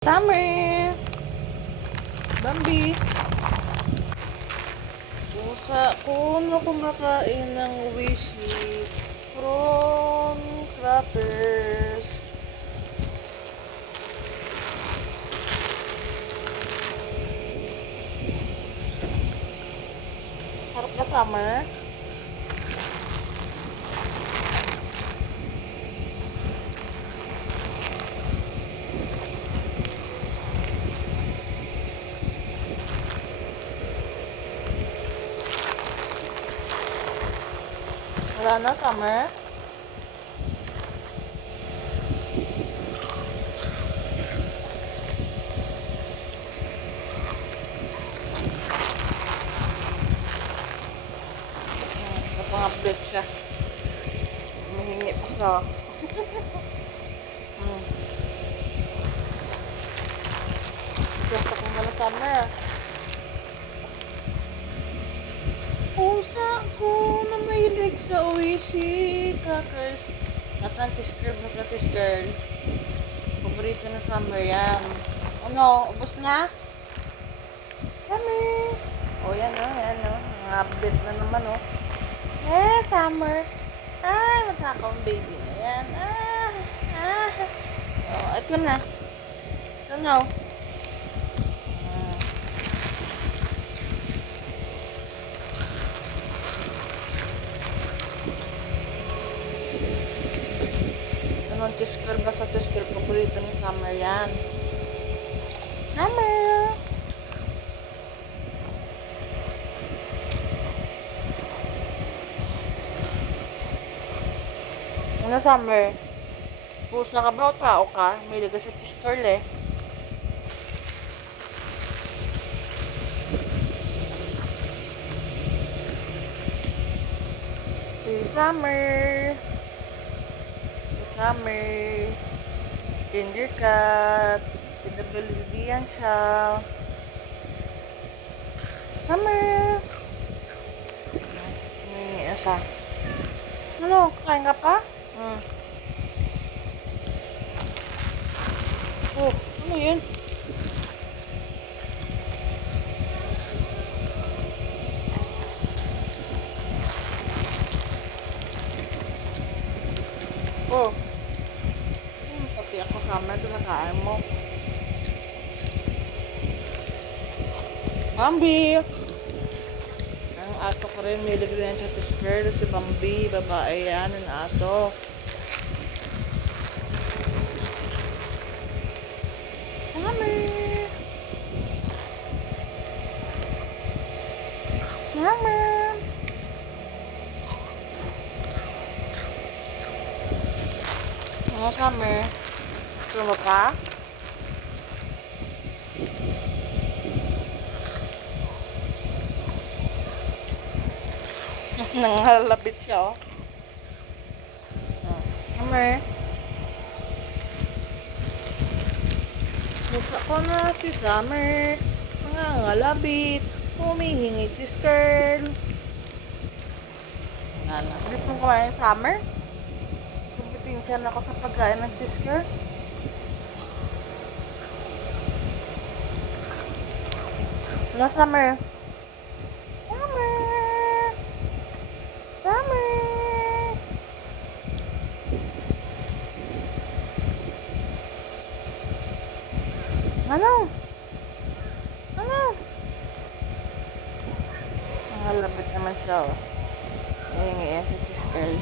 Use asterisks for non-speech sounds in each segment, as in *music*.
Summer! Bambi! Pusa, kung ano kumakain ng wishy from crackers. Sarap ka, Summer? Wala na, Summer? Napang-update siya. Mahingi pa siya. *laughs* hmm. Gasa ko na Summer. Pusa ko na mahilig sa Oishi crackers. At ang cheese curl, basta cheese curl. Paborito na summer yan. Ano, ubos na? Summer! O, oh, yan o, yan o. Mga update na naman o. Eh, summer. Ah, matakaw ang baby na yan. Ah, ah. O, ito na. Ito na o. Ah. Anong cheese curl ba sa cheese curl? Paborito ni Summer yan. Summer! Ano Summer? Pusa ka ba o tao ka? May liga sa cheese curl eh. Si Summer. Summer. Ginger cat. PWD yan siya. Summer. Na siya. Ano? Kakain ka pa? Hmm. Oh, ano yun? Oh. Hmm, sama ito nakain mo. Bambi! Ang aso ko rin, may siya to skirt. Si Bambi, babae yan, ang aso. Summer! Summer! Ano, Summer? Tumo ka? *laughs* Nangalabit siya, oh. Summer. Musa ko na si Summer. Nangangalabit. Humihingi curl. Wala na. Bilis mo kumain Summer? Kumpitin siya na ako sa pagkain ng cheese curl. Wala Summer. Summer! Summer! Ano? Ano? Nangalabit naman siya, oh. Ngayon yan sa cheese curl.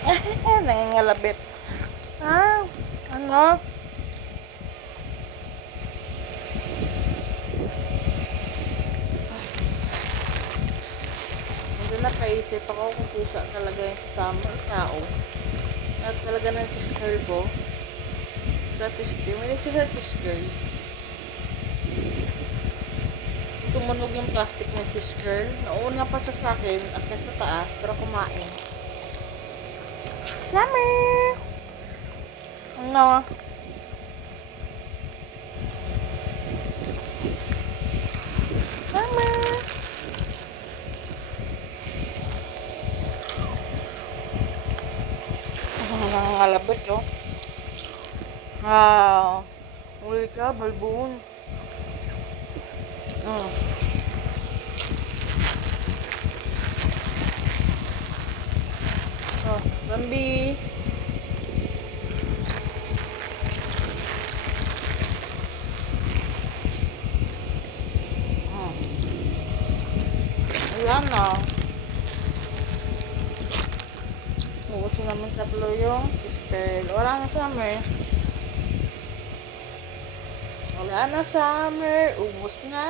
*laughs* Nangangalabit. Ah, ano? Hindi napaisip ako kung pusa talaga yan sa summer tao. At talaga ng cheese curl ko. Cheese curl. May siya sa cheese curl. Tumunog yung plastic ng cheese curl. Nauna pa siya sa akin. Akit sa taas. Pero kumain. Summer. no ngon không? Summer. À, lebih dong. Ah, wih, kabel bun. Hmm. Bambi. Mm. Wala na. Ubus na naman tatlo yung sister. Wala na summer. Wala na summer. Ubus na.